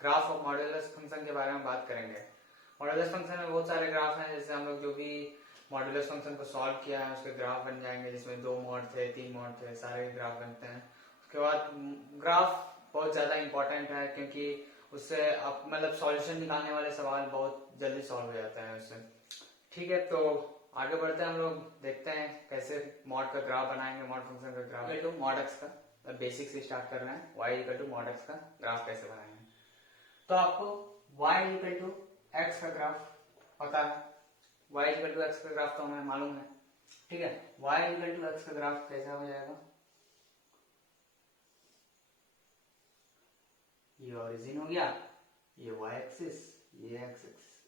Graph of modulus function के बारे में बात करेंगे। मॉड्यूलस फंक्शन में बहुत सारे ग्राफ हैं, जैसे हम लोग जो भी मॉड्यूलस फंक्शन को सॉल्व किया है उसके ग्राफ बन जाएंगे, जिसमें 2 मॉड थे, 3 मॉड थे, सारे ग्राफ बनते हैं। उसके बाद ग्राफ बहुत ज्यादा इंपॉर्टेंट है, क्योंकि उससे आप मतलब सॉल्यूशन निकालने वाले सवाल बहुत जल्दी सॉल्व हो जाते हैं उससे। ठीक है, तो आगे बढ़ते हैं हम लोग, देखते हैं कैसे मॉड का ग्राफ बनाएंगे, मॉड फंक्शन का ग्राफ टू मॉड एक्स का बेसिक से स्टार्ट कर रहे हैं। y equal to mod x का ग्राफ कैसे बनाएंगे। तो आपको y इक्वल टू एक्स का ग्राफ पता है, y इक्वल टू एक्स का ग्राफ तो हमें मालूम है। ठीक है, y इक्वल टू एक्स का ग्राफ कैसा हो जाएगा, ये ओरिजिन हो गया, ये y एक्सिस, ये x एक्सिस।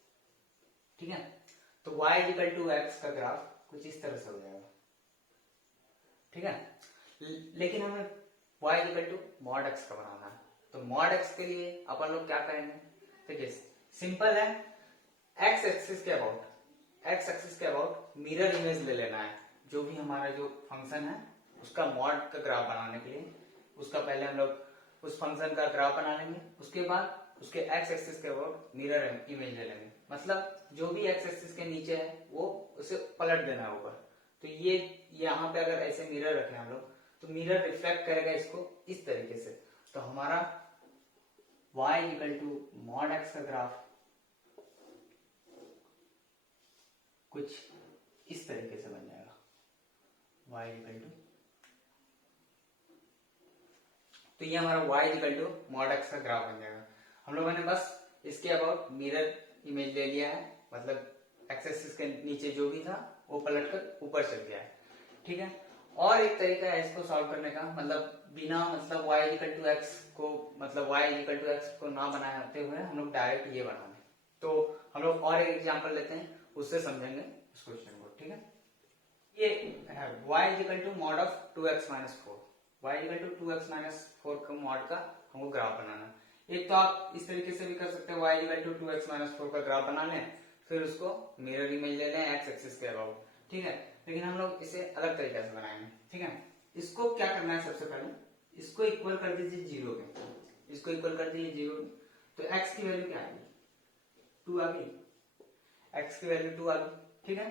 ठीक है, तो y इक्वल टू एक्स का ग्राफ कुछ इस तरह से हो जाएगा। ठीक है, लेकिन हमें y equal to mod x का बनाना है, तो मॉड x के लिए अपन लोग क्या करेंगे, देखिए सिंपल है, x एक्सिस के अबाउट मिरर इमेज ले लेना है। जो भी हमारा जो फंक्शन है उसका मॉड का ग्राफ बनाने के लिए उसका पहले हम लोग उस फंक्शन का ग्राफ बना लेंगे, उसके बाद उसके x एक्सिस के अबाउट मिरर इमेज ले लेंगे। मतलब जो भी x एक्सिस के नीचे है वो उसे पलट देना है ऊपर। तो ये यहाँ पे अगर ऐसे मिरर रखें हम लोग, तो मिरर रिफ्लेक्ट करेगा इसको इस तरीके से। तो हमारा y equal to mod x का ग्राफ कुछ इस तरीके से बन जाएगा, y इक्वल टू, तो ये हमारा y equal to mod x का ग्राफ बन जाएगा। हम लोगों ने बस इसके अबाउट मिरर इमेज ले लिया है, मतलब x एक्सिस के नीचे जो भी था वो पलट कर ऊपर चल गया है। ठीक है, और एक तरीका है इसको सॉल्व करने का, मतलब बिना मतलब y इक्वल टू एक्स को, मतलब y इक्वल टू एक्स को ना बनाते हुए हम लोग डायरेक्ट ये बनाने। तो हम लोग और एक एग्जांपल लेते हैं, उससे समझेंगे इस क्वेश्चन को। ठीक है, ये है y equal to mod of 2x minus 4, y equal to 2x minus 4 का मॉड का हमको ग्राफ बनाना है। एक तो आप इस तरीके से भी कर सकते हैं, y equal to 2x minus 4 का ग्राफ बना लें, फिर उसको मिरर इमेज ले लें x एक्सिस के अबाउट। ठीक है, लेकिन हम लोग इसे अलग तरीके से बनाएंगे। ठीक है, इसको क्या करना है, सबसे पहले इसको इक्वल कर दीजिए 0 के, इसको इक्वल कर दीजिए 0 के, तो x की वैल्यू क्या आएगी, 2 आ गई, x की वैल्यू 2 आ गई। ठीक है,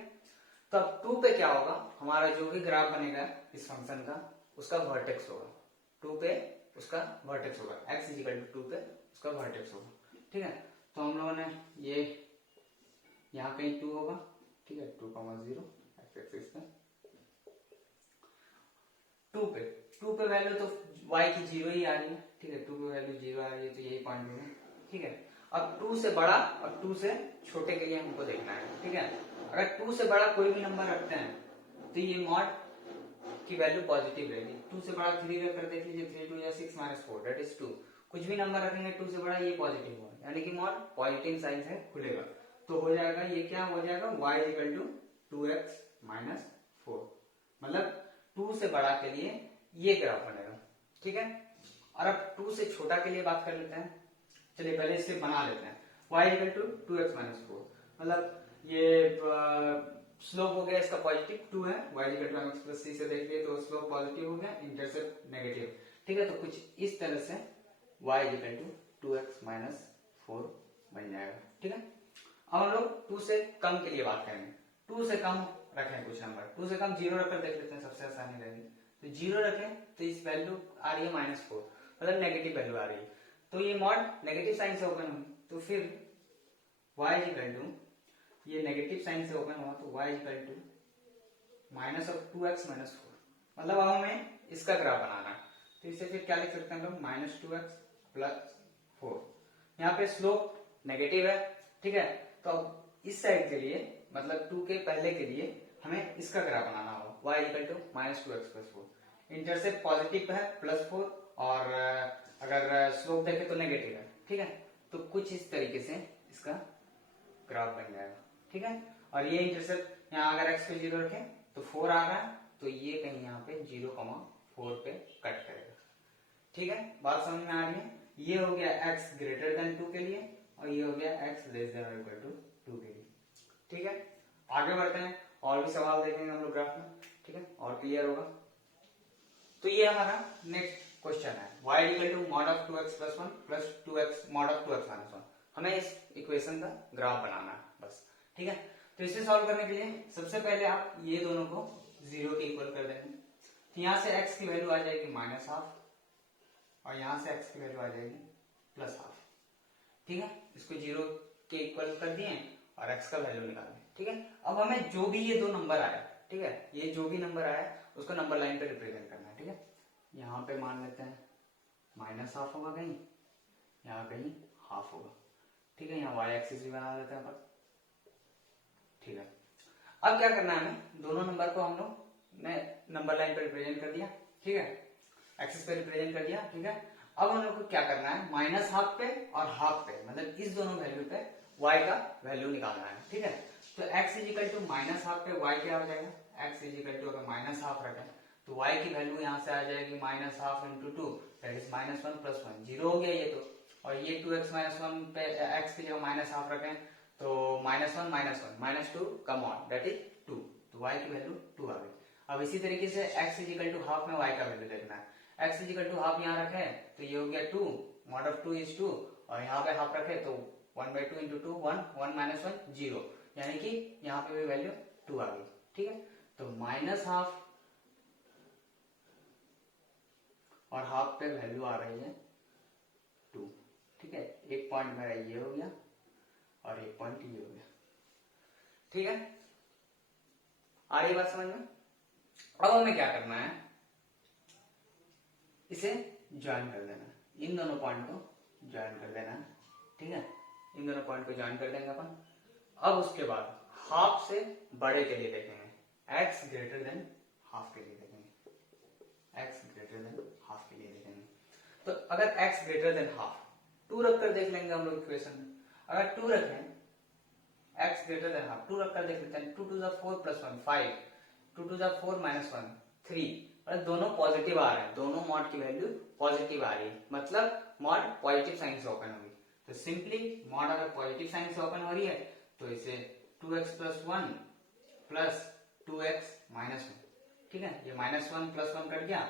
तो अब 2 पे क्या होगा, हमारा जो भी ग्राफ बनेगा इस फंक्शन का उसका वर्टेक्स होगा, 2 पे उसका वर्टेक्स होगा, x इक्वल टू 2 पे उसका वर्टेक्स होगा। ठीक है, तो हम लोगों ने ये यहाँ कहीं 2 होगा। ठीक है, 2,0 x एक्सिस पे 2 पे वैल्यू तो y की 0 ही आ रही है। ठीक है, 2 पे वैल्यू 0 आ रही है, तो यही पॉइंट है। ठीक है, अब 2 से बड़ा और 2 से छोटे के लिए हमको देखना है। ठीक है, अगर 2 से बड़ा कोई भी नंबर रखते हैं तो ये मॉड की वैल्यू पॉजिटिव रहेगी। 2 से बड़ा 3 रख कर देख लीजिए, 3 2 या 6 माइनस 4 दैट इज 2। कुछ भी नंबर रखेंगे 2 से बड़ा ये पॉजिटिव होगा, यानी कि मॉड पॉजिटिव साइन से खुलेगा। तो हो जाएगा, ये क्या हो जाएगा, y equal to 2x minus 4, मतलब 2 से बड़ा के लिए ये ग्राफ बनेगा। ठीक है, और अब 2 से छोटा के लिए बात कर लेते हैं। चलिए पहले इसे बना लेते हैं, y equal to 2x minus 4, मतलब ये स्लोप हो गया इसका पॉजिटिव 2 है, y equal to mx plus c से देख लिए तो स्लोप पॉजिटिव हो गया, इंटरसेप्ट नेगेटिव। ठीक है, तो कुछ इस तरह से y equal to 2x minus 4 बन जाएगा। ठीक है, अब हम लोग 2 से कम के लिए बात करेंगे। 2 से कम रखें कुछ नंबर, 2 से कम 0 रखकर देख लेते हैं, सबसे आसानी रहेगी। तो 0 रखें तो इस वैल्यू आ रही है -4, मतलब नेगेटिव वैल्यू आ रही है, तो ये मॉड नेगेटिव साइन से ओपन होगी, तो फिर y इक्वल टू, ये नेगेटिव साइन से ओपन हुआ तो y equal to minus of 2x minus 4, मतलब अब हमें इसका ग्राफ बनाना है। तो इसे फिर क्या लिख सकते हैं हम लोग, -2x प्लस 4। यहाँ पे स्लोप नेगेटिव है। ठीक है, तो अब इस साइड के लिए, मतलब 2 के पहले के लिए हमें इसका ग्राफ बनाना होगा, y equal to -2x plus 4। Intercept positive है +4, और अगर स्लोप देखें तो नेगेटिव है। ठीक है, तो कुछ इस तरीके से इसका ग्राफ बन जाएगा। ठीक है, और ये इंटरसेप्ट यहाँ अगर x पे 0 रखें तो 4 आ रहा है, तो ये कहीं यहाँ पे 0,4 पे कट करेगा। ठीक है, बात समझ में आ रही है। ये हो गया x ग्रेटर देन 2 के लिए, और ये हो गया x लेस देन और इक्वल टू 2 के लिए। ठीक है, आगे बढ़ते हैं, और भी सवाल देखेंगे हम लोग ग्राफ में। ठीक है, और क्लियर होगा। तो ये हमारा नेक्स्ट क्वेश्चन है y equal to mod of 2x plus 1 plus 2x mod of 2x minus 1, हमें इस इक्वेशन का ग्राफ बनाना है बस, ठीक है। तो इसे सॉल्व करने के लिए सबसे पहले आप ये दोनों को 0 के इक्वल कर देंगे, तो यहाँ से x की वैल्यू आ जाएगी माइनस हाफ और यहाँ से x की वैल्यू आ जाएगी प्लस हाफ, ठीक है। इसको 0 के इक्वल कर दिए और x का वैल्यू निकाल दिए, ठीक है। अब हमें जो भी ये दो नंबर आया, ठीक है, ये जो भी नंबर आया उसको नंबर लाइन पे रिप्रेजेंट करना है, ठीक है। यहाँ पे मान लेते हैं माइनस हाफ होगा कहीं, यहाँ कहीं हाफ होगा, ठीक है। यहाँ y एक्सिस भी बना लेते हैं अपन, ठीक है। अब क्या करना है, हमें दोनों नंबर को हम लोग ने नंबर लाइन पे रिप्रेजेंट कर दिया, ठीक है, एक्सिस पे रिप्रेजेंट कर दिया, ठीक है। अब हम लोग को क्या करना है, माइनस हाफ पे और हाफ पे, मतलब इस दोनों वैल्यू पे y का वैल्यू निकालना है, ठीक है। तो x equal to minus half पे y क्या हो जाएगा, x इजिकल टू अगर माइनस हाफ रखें तो y की वैल्यू यहाँ से आ जाएगी minus half into two, that is minus one plus one, zero हो गया ये तो। और ये 2x माइनस वन पे x की जगह माइनस हाफ रखें तो minus one minus two come on, that is two, तो y की वैल्यू टू आ गई। अब इसी तरीके से x इजिकल टू हाफ में y का वैल्यू देखना है, x इजिकल टू हाफ यहाँ रखे तो ये हो गया two, mod of two is two, और यहाँ पे हाफ रखे तो 1/2 इंटू टू, 1 माइनस वन 0, यानी कि यहाँ पे भी वैल्यू 2 आ गई, ठीक है। तो माइनस हाफ और हाफ पे वैल्यू आ रही है 2, ठीक है। एक पॉइंट मेरा ये हो गया और एक पॉइंट ये हो गया, ठीक है। आ रही बात समझ में? अब हमें क्या करना है, इसे ज्वाइन कर देना, इन दोनों पॉइंट को ज्वाइन कर देना, ठीक है। इन दोनों पॉइंट को ज्वाइन कर देंगे अपन। अब उसके बाद हाफ से बड़े के लिए देखेंगे, x ग्रेटर देन हाफ के लिए देखेंगे, x ग्रेटर देन हाफ के लिए देखेंगे। तो अगर x ग्रेटर देन हाफ, 2 रखकर देख लेंगे हम लोग इक्वेशन में। अगर 2 रखें, x ग्रेटर देन हाफ, 2 रखकर देख लेते हैं, 2 to the 4 plus 1 5, 2 to the 4 minus 1 3, मतलब दोनों पॉजिटिव आ रहे हैं, दोनों मॉड की वैल्यू पॉजिटिव आ रही है, मतलब मॉड पॉजिटिव साइन से ओपन होगी। तो सिंपली मॉड अगर पॉजिटिव साइन से ओपन हो रही है तो इसे 2x plus 1 plus 2x minus 1, ठीक है। ये माइनस 1 प्लस 1 कट गया,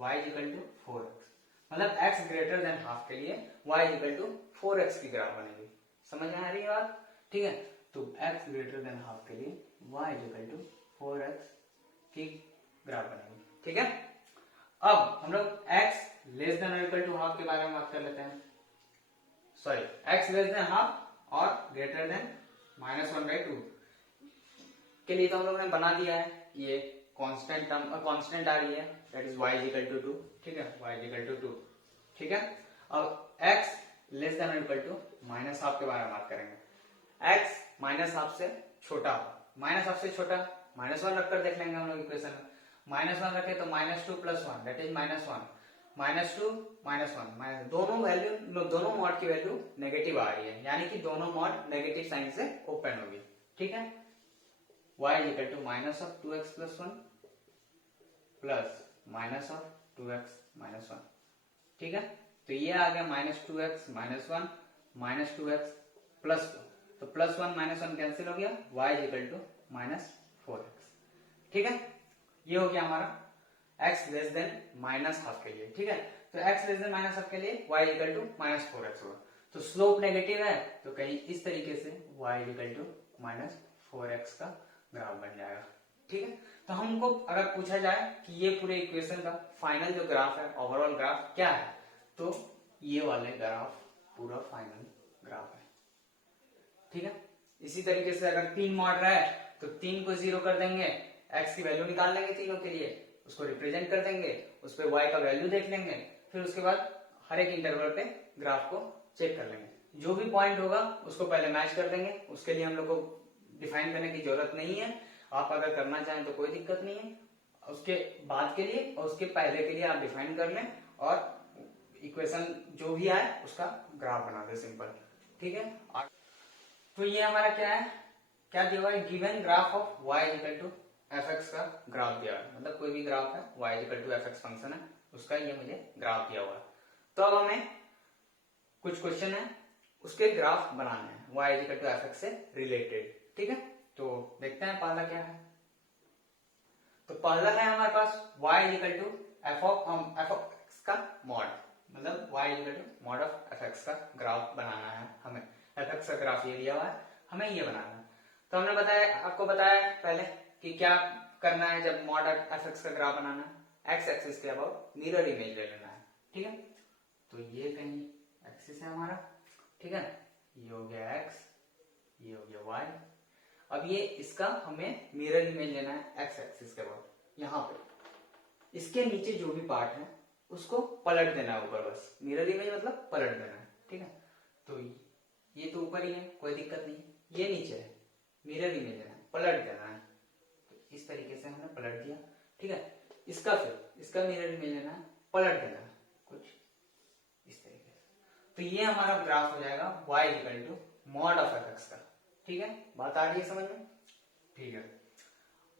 y इक्वल टू 4x, मतलब x ग्रेटर देन हाफ के लिए y इक्वल टू 4x की ग्राफ बनेगी। समझ में आ रही है बात, ठीक है। तो x ग्रेटर देन हाफ के लिए y इक्वल टू 4x की ग्राफ बनेगी, ठीक है। अब हम लोग x लेस देन और इक्वल टू हाफ के बारे में बात कर लेते हैं, sorry x less than half और ग्रेटर देन माइनस 1/2 के लिए तो हम लोग ने बना दिया है, ये कांस्टेंट टर्म कांस्टेंट आ रही है, that is y equal to 2, ठीक है, y इक्वल टू 2, ठीक है। अब x लेस देन और इक्वल टू माइनस हाफ के बारे में बात करेंगे, x माइनस हाफ से छोटा, माइनस हाफ से छोटा, माइनस 1 रखकर देख लेंगे हम लोग इक्वेशन में, माइनस 1 रखे तो minus 2 plus 1 that is minus 1, minus 2 minus 1 minus, दोनों वैल्यू दोनों मॉड की वैल्यू नेगेटिव आ रही है, यानी कि दोनों मॉड नेगेटिव साइन से ओपन होगी, ठीक है। y equal to minus of 2x plus 1 plus minus of 2x minus 1, ठीक है। तो ये आ गया minus 2x minus 1 minus 2x plus 1, तो प्लस 1 माइनस 1 कैंसिल हो गया, y equal to minus 4x, ठीक है। ये हो गया हमारा x less then minus half के लिए, ठीक है। तो x less then minus half के लिए y equal to minus 4x होगा, तो स्लोप नेगेटिव है तो कहीं इस तरीके से y equal to minus 4x का ग्राफ बन जाएगा, ठीक है। तो हमको अगर पूछा जाए कि ये पूरे इक्वेशन का फाइनल जो ग्राफ है, ओवरऑल ग्राफ क्या है, तो ये वाले ग्राफ पूरा फाइनल ग्राफ है, ठीक है। इसी तरीके से अगर 3 मॉड रहा है तो 3 को 0 कर देंगे, x की वैल्यू निकाल लेंगे तीनों के लिए, उसको रिप्रेजेंट कर देंगे, उस पर y का वैल्यू देख लेंगे, फिर उसके बाद हर एक इंटरवल पे ग्राफ को चेक कर लेंगे, जो भी पॉइंट होगा उसको पहले मैच कर देंगे, उसके लिए हम लोग को डिफाइन करने की जरूरत नहीं है, आप अगर करना चाहें तो कोई दिक्कत नहीं है, उसके बाद के लिए और उसके पहले के लिए आप डिफाइन कर लें और इक्वेशन जो भी आए उसका ग्राफ बना दे सिंपल, ठीक है। तो ये हमारा क्या है, क्या दिया हुआ है, given graph of y equal to fx का ग्राफ दिया है, मतलब कोई भी ग्राफ है y equal to fx function है उसका ये मुझे ग्राफ दिया हुआ है। तो अब हमें कुछ क्वेश्चन है उसके ग्राफ बनाने हैं y इक्वल टू fx से रिलेटेड, ठीक है। तो देखते हैं पहला क्या है, तो पहला है हमारे पास y equal to f of x, का मॉड, मतलब y equal to mod of fx का ग्राफ बनाना है हमें। fx का ग्राफ ये दिया हुआ है, हमें ये बनाना है। तो हमने बताया, आपको बताया पहले कि क्या करना है जब मॉड fx का ग्राफ बनाना है। x एक्सिस के अबाउट मिरर इमेज ले लेना है, ठीक है। तो ये कहीं एक्सिस है हमारा, ठीक है, ये हो गया x, ये हो गया y। अब ये इसका हमें मिरर इमेज लेना है x एक्सिस के अबाउट, यहाँ पे इसके नीचे जो भी पार्ट है उसको पलट देना है ऊपर, बस मिरर इमेज मतलब पलट देना है, ठीक है। तो ये तो ऊपर ही है, कोई दिक्कत नहीं, ये नीचे है, मिरर इमेज लेना है, पलट देना है। तो इस तरीके से हमने पलट दिया, ठीक है। इसका फिर इसका मिरर इमेज लेना है, पलट देना है कुछ इस तरीके से। तो ये हमारा ग्राफ हो जाएगा y equal to mod of fx का, ठीक है। बात आ रही है समझ में, ठीक है।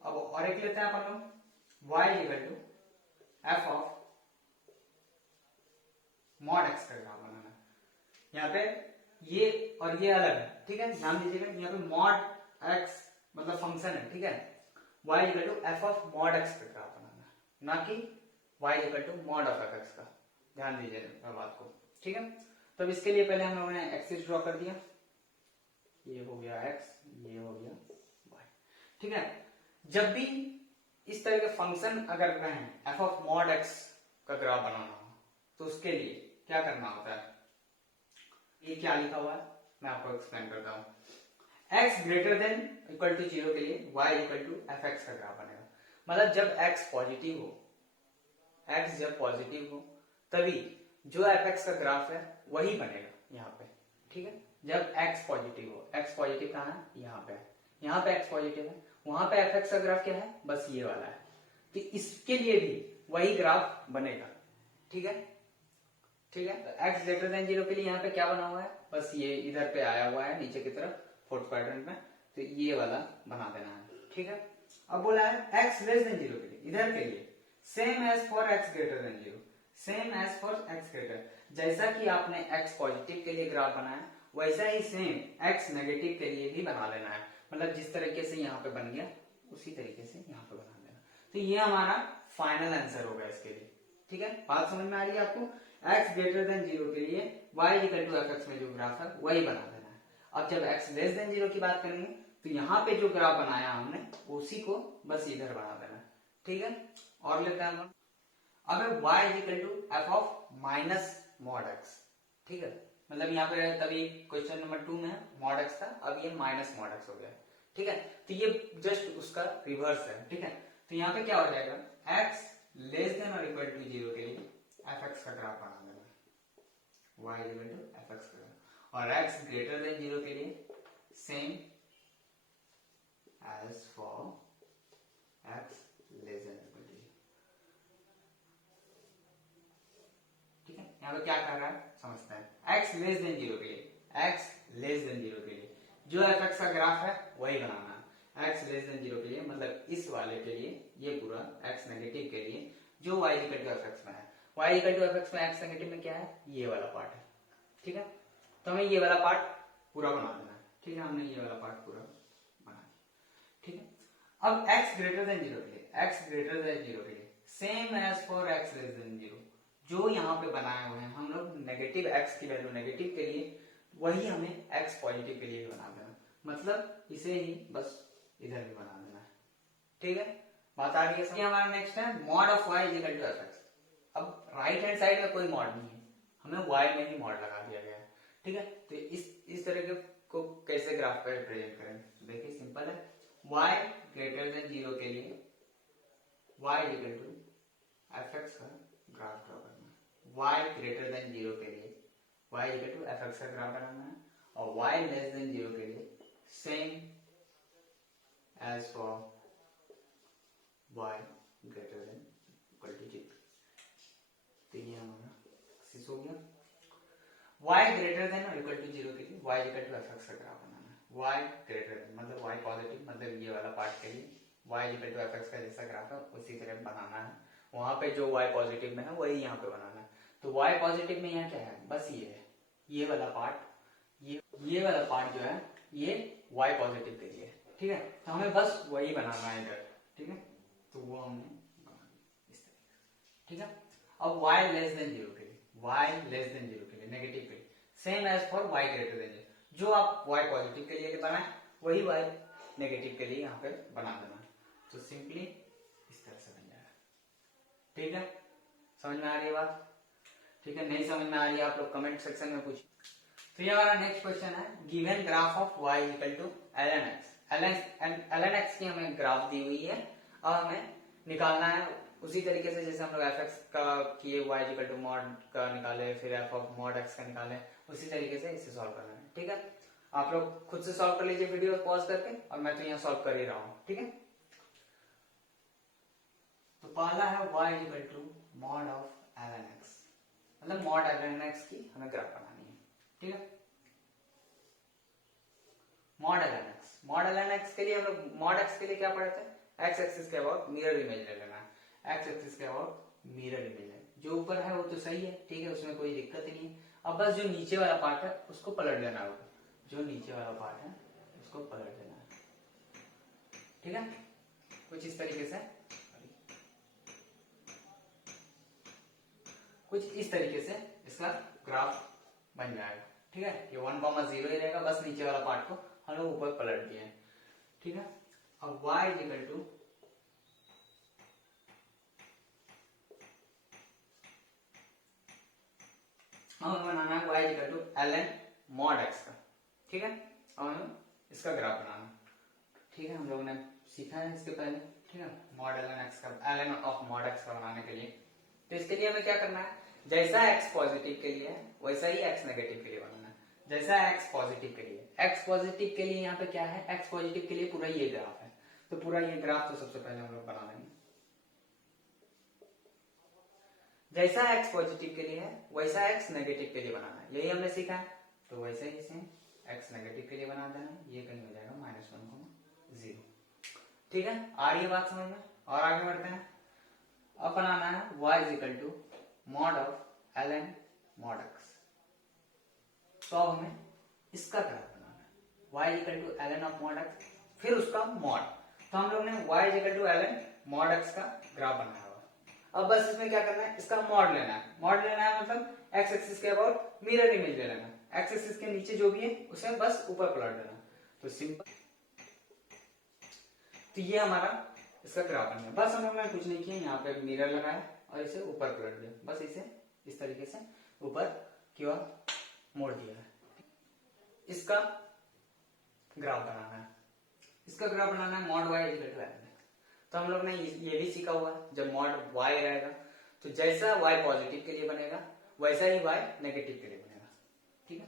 अब और एक लेते हैं अपन लोग, y equal to f of mod x का ग्राफ बनाना है। यहाँ पे ये और ये अलग है, ठीक है, ध्यान दीजिएगा। यहाँ पे मॉड x मतलब फंक्शन है, ठीक है। y equal to f of mod x का ग्राफ बनाना है, ना कि y equal to mod of fx का। ध्यान दीजिएगा बात को, ठीक है। तो अब इसके लिए पहले हम लोगों ने एक्सिस ड्रॉ कर दिया, ये हो गया x, ये हो गया y, ठीक है। जब भी इस तरह के फंक्शन अगर कहें f ऑफ मॉड x का ग्राफ बनाना हो तो उसके लिए क्या करना होता है, ये क्या लिखा हुआ है मैं आपको एक्सप्लेन करता हूं। x greater than equal to 0 के लिए y इक्वल टू fx का ग्राफ बनेगा। मतलब जब x पॉजिटिव हो, x जब पॉजिटिव हो तभी जो fx का ग्राफ है वही बनेगा यहाँ पे, ठीक है। जब x पॉजिटिव हो, x पॉजिटिव कहाँ है, यहाँ पे x पॉजिटिव है, वहां पे fx का ग्राफ क्या है, बस ये वाला है। तो इसके लिए भी वही ग्राफ बनेगा, ठीक है, ठीक है। x ग्रेटर देन 0 के लिए यहाँ पे क्या बना हुआ है, बस ये इधर पे आया हुआ है नीचे की तरफ फोर्थ क्वाड्रेंट में, तो ये वाला बना देना है, ठीक है। अब बोला है x लेस देन 0 के लिए, इधर के लिए same as for x greater than 0, same as for x greater, जैसा कि आपने x पॉजिटिव के लिए ग्राफ बनाया वैसा ही सेम x नेगेटिव के लिए भी बना लेना है। मतलब जिस तरीके से यहाँ पे बन गया उसी तरीके से यहाँ पे बना देना। तो ये हमारा फाइनल आंसर होगा इसके लिए, ठीक है। बात समझ में आ रही है आपको। x ग्रेटर देन 0 के लिए y इक्वल टू fx में जो ग्राफ है वही बना देना है। अब जब x लेस देन 0 की बात करेंगे तो यहाँ पे जो ग्राफ बनाया हमने उसी को बस इधर बना देना है, ठीक है। और लेते हैं हम अब y equal to f of minus mod x, ठीक है। मतलब यहाँ पे तभी क्वेश्चन नंबर 2 में मॉड x था, अब ये माइनस मॉड x हो गया, ठीक है। तो ये जस्ट उसका रिवर्स है, ठीक है। तो यहाँ पे क्या हो जाएगा, x लेस देन और इक्वल टू 0 के लिए fx का ग्राफ बना देना, y इक्वल टू fx का ग्राफ, और x ग्रेटर देन 0 के लिए same as for x less than equal to 0, ठीक है। यहाँ पे क्या कर रहा है समझते हैं। x लेस देन 0 के लिए, x लेस देन 0 के लिए जो fx का ग्राफ है वही बनाना है। x लेस देन 0 के लिए मतलब इस वाले के लिए, ये पूरा x नेगेटिव के लिए जो y इक्वल टू fx में है, y इक्वल टू fx में x नेगेटिव में क्या है, ये वाला पार्ट है, ठीक है। तो हमें ये वाला पार्ट पूरा बना देना है, ठीक है। हमने ये वाला पार्ट पूरा बना दिया, ठीक है। अब x ग्रेटर देन 0 के लिए, x ग्रेटर देन 0 के लिए same as for x less than 0, जो यहाँ पे बनाए हुए हैं हम लोग नेगेटिव x की वैल्यू नेगेटिव के लिए वही हमें x पॉजिटिव के लिए भी बना देना, मतलब इसे ही बस इधर भी बना देना है, ठीक है। बात आ रही है। हमारा नेक्स्ट है mod of y equal to fx। अब राइट हैंड साइड में कोई मॉड नहीं है, हमें y में ही मॉड लगा दिया गया है, ठीक है। तो इस तरह के को कैसे ग्राफ पर रिप्रेजेंट करें, देखिए सिंपल है। y ग्रेटर देन 0 के लिए y इक्वल टू fx का ग्राफ ड्रॉ करना है, y ग्रेटर देन 0 के लिए y इक्वल टू fx का ग्राफ बनाना है, और y लेस देन 0 के लिए same as for y greater than equal to 0। तो ये हमारा एक्सिस हो गया। y ग्रेटर देन और इक्वल टू 0 के लिए y इक्वल टू fx का ग्राफ बनाना है, y ग्रेटर देन मतलब y पॉजिटिव मतलब ये वाला पार्ट के लिए y इक्वल टू fx का जैसा ग्राफ है उसी तरह बनाना है। वहां पे जो y पॉजिटिव में है वही यहाँ पे बनाना है। तो y पॉजिटिव में यहाँ क्या है, बस ये है, ये वाला पार्ट, ये वाला पार्ट जो है ये y पॉजिटिव के लिए, ठीक है। तो हमें बस वही बनाना है इधर, ठीक है। तो वो हमने बना दिया इस तरीके से, ठीक है। अब y लेस देन जीरो के लिए, y लेस देन जीरो के लिए नेगेटिव के लिए same as for y greater than zero, जो आप y पॉजिटिव के लिए बनाए वही y नेगेटिव के लिए यहाँ पे बना देना। तो सिंपली इस तरह से बन जाएगा। ठीक है, समझ में आ रही है बात? ठीक है, नहीं समझ में आ रही है आप लोग कमेंट सेक्शन में पूछिए। तो ये हमारा नेक्स्ट क्वेश्चन है, given graph of y equal to ln x। ln x की हमें ग्राफ दी हुई है, अब हमें निकालना है उसी तरीके से जैसे हम लोग fx का किए y इक्वल टू मॉड का निकाले, फिर f ऑफ मॉड x का निकाले, उसी तरीके से इसे सॉल्व करना है। ठीक है, आप लोग खुद से सॉल्व कर लीजिए वीडियो पॉज करके, और मैं तो यहाँ सॉल्व कर ही रहा हूँ। ठीक है, तो पहला है y equal to mod of ln x, मतलब मॉड ln x की हमें ग्राफ बनानी है। ठीक है, मॉड ln x के लिए हम लोग मॉड x के लिए क्या पढ़ते हैं, x एक्सिस के अबाउट मिरर इमेज ले लेना है, x एक्सिस के अबाउट मिरर इमेज है, जो ऊपर है वो तो सही है। ठीक है, उसमें कोई दिक्कत ही नहीं है। अब बस जो नीचे वाला पार्ट है उसको पलट देना है, जो नीचे वाला पार्ट है उसको पलट देना है। ठीक है, कुछ इस तरीके से, कुछ इस तरीके से इसका ग्राफ बन जाएगा। ठीक है, ये 1,0 ही रहेगा, बस नीचे वाला पार्ट को हम लोग ऊपर पलट दिए। ठीक है, अब y इक्वल टू हमें बनाना है y equal to ln mod x का। ठीक है, और हमें इसका ग्राफ बनाना। ठीक है, हम लोगों ने सीखा है इसके पहले। ठीक है, मॉड ln x का, ln ऑफ मॉड x का बनाने के लिए, तो इसके लिए हमें क्या करना है, जैसा x पॉजिटिव के लिए है वैसा ही x नेगेटिव के लिए बनाना है। जैसा x पॉजिटिव के लिए, x पॉजिटिव के लिए यहाँ पे क्या है, x पॉजिटिव के लिए पूरा ये ग्राफ है, तो पूरा ये ग्राफ तो सबसे पहले हम लोग बना लेंगे। जैसा x पॉजिटिव के लिए है वैसा x नेगेटिव के लिए बनाना है, यही हमने सीखा है। तो वैसे ही इसे x नेगेटिव के लिए बना देना है, ये कहीं हो जाएगा -1,0। ठीक है, आ रही है बात समझ में? और आगे बढ़ते हैं। अब बनाना है y equal to mod of ln mod x। तो अब हमें इसका ग्राफ बनाना है, y equal to ln of mod x, फिर उसका मॉड। तो हम लोग ने y equal to ln mod x का ग्राफ बनाया हुआ। अब बस इसमें क्या करना है, इसका मॉड लेना है। मॉड लेना है मतलब x एक्सिस के अबाउट मिरर इमेज ले लेना है, x एक्सिस के नीचे जो भी है उसे बस ऊपर पलट देना। तो सिंपल, तो ये हमारा इसका ग्राफ बन गया। बस हम लोग ने कुछ नहीं किया, यहाँ पे मिरर लगाया और इसे ऊपर पलट दिया, बस इसे इस तरीके से ऊपर की ओर मोड़ दिया है। इसका ग्राफ बनाना है, इसका ग्राफ बनाना है mod y equal to ln। तो हम लोग ने ये भी सीखा हुआ है, जब मॉड y रहेगा तो जैसा y पॉजिटिव के लिए बनेगा वैसा ही y नेगेटिव के लिए बनेगा। ठीक है,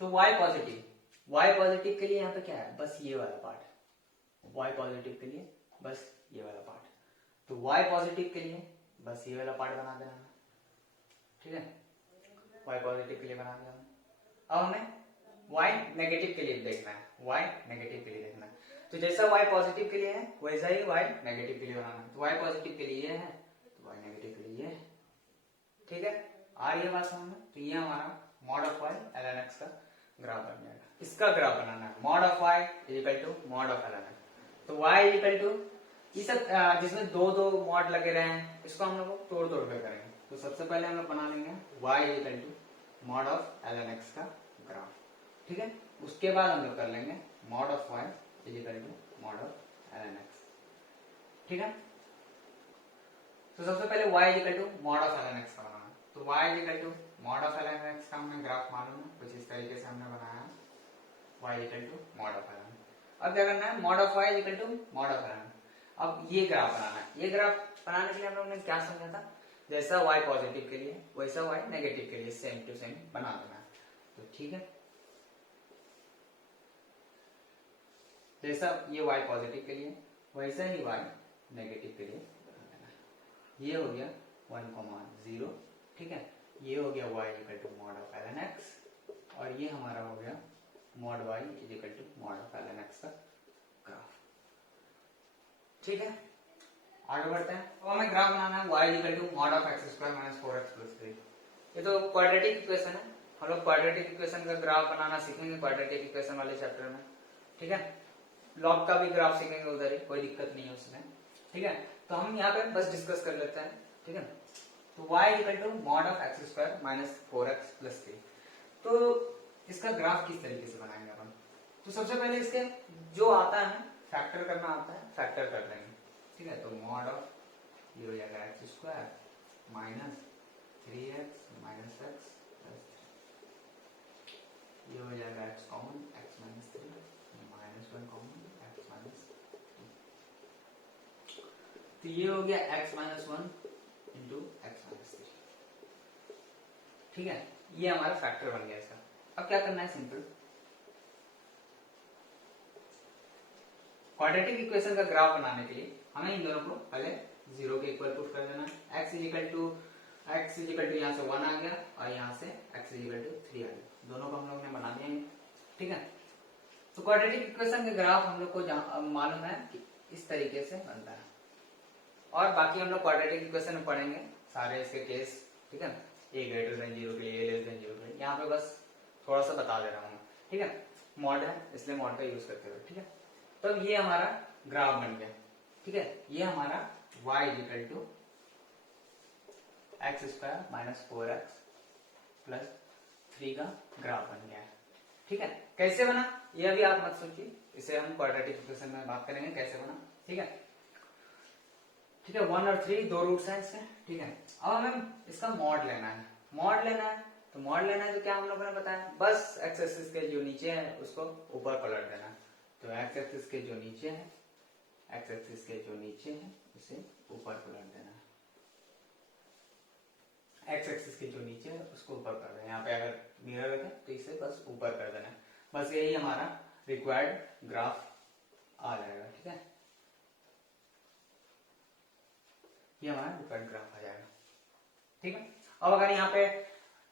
तो y पॉजिटिव के लिए यहाँ पे क्या है, बस ये वाला पार्ट, y पॉजिटिव के लिए बस ये वाला पार्ट, तो y पॉजिटिव के लिए बस ये वाला पार्ट बना देना। ठीक है, y पॉजिटिव के लिए बना दिया। अब हमें y नेगेटिव के लिए देखना है, y नेगेटिव के लिए देखना है। तो जैसा y पॉजिटिव के लिए है वैसा ही y नेगेटिव के लिए बनाना है। तो y पॉजिटिव के लिए ये है, तो y नेगेटिव के लिए ये है। ठीक है, आ रही है बात समझ में? तो ये हमारा mod of y ln x का ग्राफ बन जाएगा। इसका ग्राफ बनाना है, mod of y equal to mod of ln x। तो y इक्वल टू ये सब जिसमें दो दो मॉड लगे रहे हैं, इसको हम लोग तोड़ तोड़ कर करेंगे। तो सबसे पहले हम लोग बना लेंगे y equal to mod of ln x का ग्राफ। ठीक है, उसके बाद हम लोग कर लेंगे mod of y equal to mod of ln x। ठीक है, तो सबसे पहले y equal to mod of ln x का बनाना। तो y equal to mod of ln x का हमें ग्राफ मालूम है, कुछ इस तरीके से हमने बनाया है, y equal to mod of ln। अब क्या करना है, mod of y equal to mod of ln। अब ये ग्राफ बनाना है। ये ग्राफ बनाने के लिए हम लोगों ने क्या समझा था, जैसा y पॉजिटिव के लिए वैसा y नेगेटिव के लिए सेम टू सेम बना देना है। तो ठीक है, जैसा ये y पॉजिटिव के लिए वैसा ही y नेगेटिव के लिए बना देना है। ये हो गया 1,0। ठीक है, ये हो गया y equal to mod of ln x, और ये हमारा हो गया mod y equal to mod of ln x का ग्राफ। ठीक है, आगे बढ़ते हैं। तो हमें ग्राफ बनाना है y equal to mod of x square minus 4x plus 3। ये तो क्वाड्रेटिक इक्वेशन है, हम लोग क्वाड्रेटिक इक्वेशन का ग्राफ बनाना सीखेंगे क्वाड्रेटिक इक्वेशन वाले चैप्टर में। ठीक है, लॉग का भी ग्राफ सीखेंगे उधर ही, कोई दिक्कत नहीं है उसमें। ठीक है, तो हम यहाँ पे बस डिस्कस कर लेते हैं, ठीक है। तो y equal to mod of x square minus 4x plus 3। तो इसका ग्राफ किस तरीके से बनाएंगे अपन? तो सबसे पहले इसके जो आता है फैक्टर करना आता है, फैक्टर कर लेंगे, ठीक है। तो मॉड ऑफ ये हो जाएगा x square minus 3x minus x plus, ये हो जाएगा x common x minus 3 minus 1 common x minus 2। तो ये हो गया x minus 1 into x minus 3, ठीक है। ये हमारा फैक्टर बन गया इसका। अब क्या करना है, सिंपल क्वाड्रेटिक इक्वेशन का ग्राफ बनाने के लिए हमें इन दोनों को पहले जीरो के इक्वल पुट कर देना है। x इज इक्वल टू यहाँ से 1 आ गया और यहाँ से x इज इक्वल टू 3 आ गया, दोनों को हम लोग ने बना दिया है, ठीक है। तो क्वाड्रेटिक इक्वेशन का ग्राफ हम लोग को मालूम है कि इस तरीके से बनता है, और बाकी हम लोग क्वाड्रेटिक इक्वेशन में पढ़ेंगे सारे इसके केस, ठीक है। a ग्रेटर देन 0 के लिए, a लेस देन 0 के लिए, यहाँ पे बस थोड़ा सा बता दे रहा हूँ, ठीक है। मॉड है इसलिए मॉड का यूज करते हुए, ठीक है। तो अब ये हमारा ग्राफ बन गया, ठीक है। ये हमारा y equal to x square minus 4x plus 3 का ग्राफ बन गया है, ठीक है। कैसे बना ये अभी आप मत सोचिए, इसे हम क्वाड्रेटिक इक्वेशन में बात करेंगे कैसे बना, ठीक है। ठीक है, 1 और 3 दो रूट्स हैं इसके, ठीक है। अब हमें इसका मॉड लेना है, मॉड लेना है तो मॉड लेना है तो क्या हम लोगों ने बताया, बस एक्स एक्सिस के जो नीचे है उसको ऊपर पलट देना है। तो एक्स एक्सिस के जो नीचे है, एक्स एक्सिस के जो नीचे है उसे ऊपर पलट देना है, एक्स एक्सिस के जो नीचे है उसको ऊपर कर देना है। यहाँ पे अगर मिरर रखें तो इसे बस ऊपर कर देना है, बस यही हमारा रिक्वायर्ड ग्राफ आ जाएगा, ठीक है। ये हमारा रिक्वायर्ड ग्राफ आ जाएगा, ठीक है। अब अगर यहाँ पे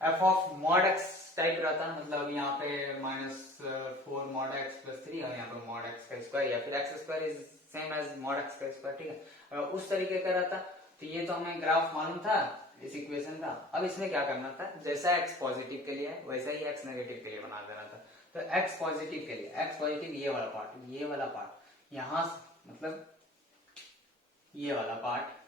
f of mod x type रहता है, मतलब यहाँ पे -4 मॉड x प्लस 3 और यहाँ पे मॉड x का स्क्वायर या फिर x square is same as mod x का स्क्वायर, ठीक है। अगर उस तरीके का रहता तो ये तो हमें ग्राफ मालूम था इस इक्वेशन का। अब इसमें क्या करना था, जैसा x पॉजिटिव के लिए है वैसा ही x नेगेटिव के लिए बना देना था। तो x पॉजिटिव के लिए, x पॉजिटिव ये वाला पार्ट, ये वाला पार्ट यहाँ मतलब ये वाला पार्ट,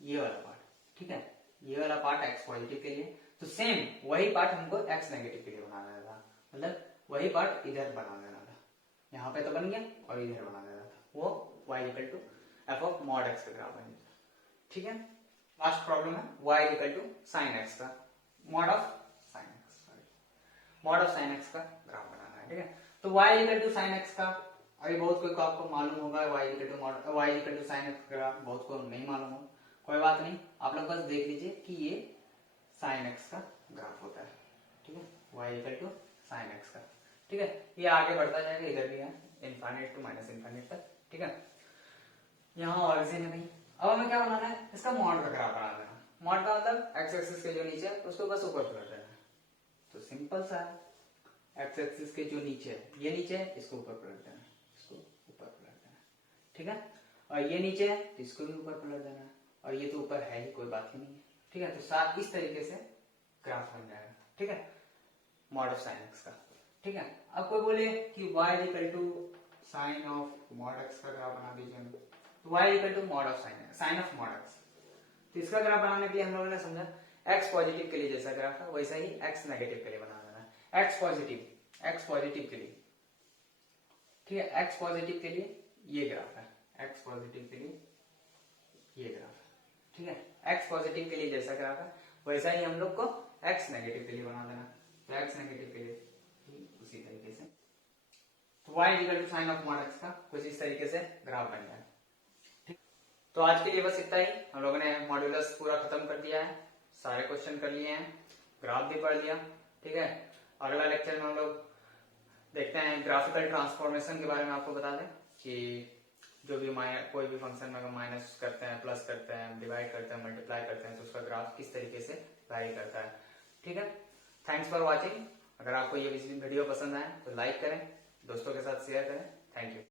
ये वाला पार्ट, ठीक है। ये वाला पार्ट x पॉजिटिव के लिए, तो सेम वही पार्ट हमको x नेगेटिव के लिए बना देना था, मतलब वही पार्ट इधर बना देना था। यहाँ पे तो बन गया और इधर बना देना था, वो y equal to f of mod x का ग्राफ बन गया, ठीक है। लास्ट प्रॉब्लम है y equal to sine x का mod of sine x, mod of sine x का ग्राफ बनाना है, ठीक है। तो y equal to sine x का अभी बहुत कोई को आपको मालूम होगा, y equal to sine x का ग्राफ बहुत को नहीं मालूम हो, कोई बात नहीं, आप लोग बस देख लीजिए कि ये साइन x का ग्राफ होता है, ठीक है। y equal to sine x का, ठीक है। ये आगे बढ़ता जाएगा, इधर भी है इनफाइनाइट टू माइनस इनफाइनाइट तक, ठीक है। यहाँ ऑरिजिन है भाई। अब हमें क्या बनाना है, इसका मॉड का ग्राफ बना देना। मॉड का मतलब एक्स एक्सिस के जो नीचे है उसको बस ऊपर पलट देना है। तो सिंपल सा है, एक्स एक्सिस के जो नीचे है, ये नीचे है इसको ऊपर पलट देना है, इसको ऊपर पलट देना है, ठीक है। और ये नीचे है तो इसको भी ऊपर पलट देना है, और ये तो ऊपर है ही, कोई बात ही नहीं है, ठीक है। तो साथ इस तरीके से ग्राफ बन जाएगा, ठीक है, मॉड ऑफ साइन एक्स का, ठीक है। अब कोई बोले कि y equal to sine of mod x का ग्राफ बना दीजिए हमें, तो y equal to mod of sine of mod x. तो इसका ग्राफ बनाने के लिए हम लोगों ने समझा x पॉजिटिव के लिए जैसा ग्राफ है वैसा ही x नेगेटिव के लिए बना देना है। x पॉजिटिव के लिए, ठीक है, x पॉजिटिव के लिए ये ग्राफ है, x पॉजिटिव के लिए ये ग्राफ है, ठीक है। x पॉजिटिव के लिए जैसा ग्राफ है वैसा ही हम लोग को x नेगेटिव के लिए बना देना। तो x नेगेटिव के लिए उसी तरीके से, तो y equal to sine of mod x का कुछ इस तरीके से ग्राफ बन जाए, ठीक। तो आज के लिए बस इतना ही, हम लोगों ने मॉड्यूलस पूरा खत्म कर दिया है, सारे क्वेश्चन कर लिए हैं, ग्राफ भी पढ़ लिया, ठीक है। अगला लेक्चर में हम लोग देखते हैं ग्राफिकल ट्रांसफॉर्मेशन के बारे में। आपको बता दें कि जो भी कोई भी फंक्शन में माइनस करते हैं, प्लस करते हैं, डिवाइड करते हैं, मल्टीप्लाई करते हैं, तो उसका ग्राफ किस तरीके से वैरी करता है, ठीक है। Thanks for watching. अगर आपको ये वीडियो पसंद आए तो लाइक करें, दोस्तों के साथ शेयर करें। Thank you.